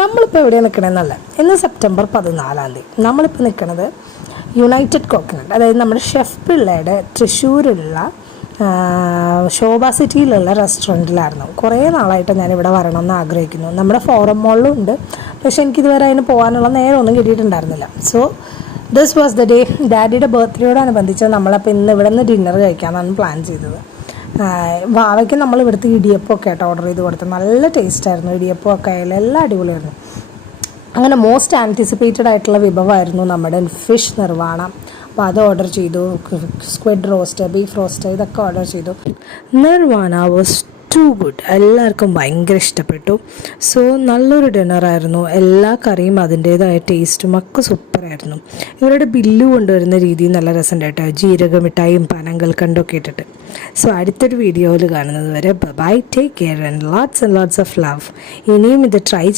നമ്മളിപ്പോൾ എവിടെയാണ് നിൽക്കണമെന്നല്ല, ഇന്ന് സെപ്റ്റംബർ 14 നമ്മളിപ്പോൾ നിൽക്കുന്നത് യുണൈറ്റഡ് കോക്കനട്ട്, അതായത് നമ്മുടെ ഷെഫ് പിള്ളയുടെ തൃശ്ശൂരുള്ള ശോഭ സിറ്റിയിലുള്ള റെസ്റ്റോറൻറ്റിലായിരുന്നു. കുറേ നാളായിട്ട് ഞാനിവിടെ വരണമെന്ന് ആഗ്രഹിക്കുന്നു. നമ്മുടെ ഫോറം മോളിലും ഉണ്ട്, പക്ഷേ എനിക്കിതുവരെ അതിന് പോകാനുള്ള നേരമൊന്നും കിട്ടിയിട്ടുണ്ടായിരുന്നില്ല. So this was the day. ഡാഡിയുടെ ബർത്ത്ഡേയോടനുബന്ധിച്ച് നമ്മളപ്പോൾ ഇന്ന് ഇവിടെ നിന്ന് ഡിന്നർ കഴിക്കാമെന്നാണ് പ്ലാൻ ചെയ്തത്. വാവയ്ക്ക് നമ്മൾ ഇവിടുത്തെ ഇടിയപ്പമൊക്കെ ആയിട്ട് ഓർഡർ ചെയ്ത് കൊടുത്തത്. നല്ല ടേസ്റ്റായിരുന്നു. ഇടിയപ്പമൊക്കെ ആയാലും എല്ലാം അടിപൊളിയായിരുന്നു. അങ്ങനെ മോസ്റ്റ് ആൻറ്റിസിപ്പേറ്റഡ് ആയിട്ടുള്ള വിഭവമായിരുന്നു നമ്മുടെ ഫിഷ് നിർവാണ. അപ്പോൾ അത് ഓർഡർ ചെയ്തു. സ്ക്വിഡ് റോസ്റ്റ്, ബീഫ് റോസ്റ്റ്, ഇതൊക്കെ ഓർഡർ ചെയ്തു. Nirvana was too good. എല്ലാവർക്കും ഭയങ്കര ഇഷ്ടപ്പെട്ടു. സോ നല്ലൊരു ഡിന്നറായിരുന്നു. എല്ലാ കറിയും അതിൻ്റേതായ ടേസ്റ്റും ഒക്കെ സൂപ്പറായിരുന്നു. ഇവരുടെ ബില്ല് കൊണ്ടുവരുന്ന രീതി നല്ല രസമുണ്ടായിട്ട്, ജീരക മിഠായിയും പനങ്കൽക്കണ്ടൊക്കെ ഇട്ടിട്ട്. സോ അടുത്തൊരു വീഡിയോയിൽ കാണുന്നത് വരെ bye, take care and lots of love. ഇനിയും ഇത് ട്രൈ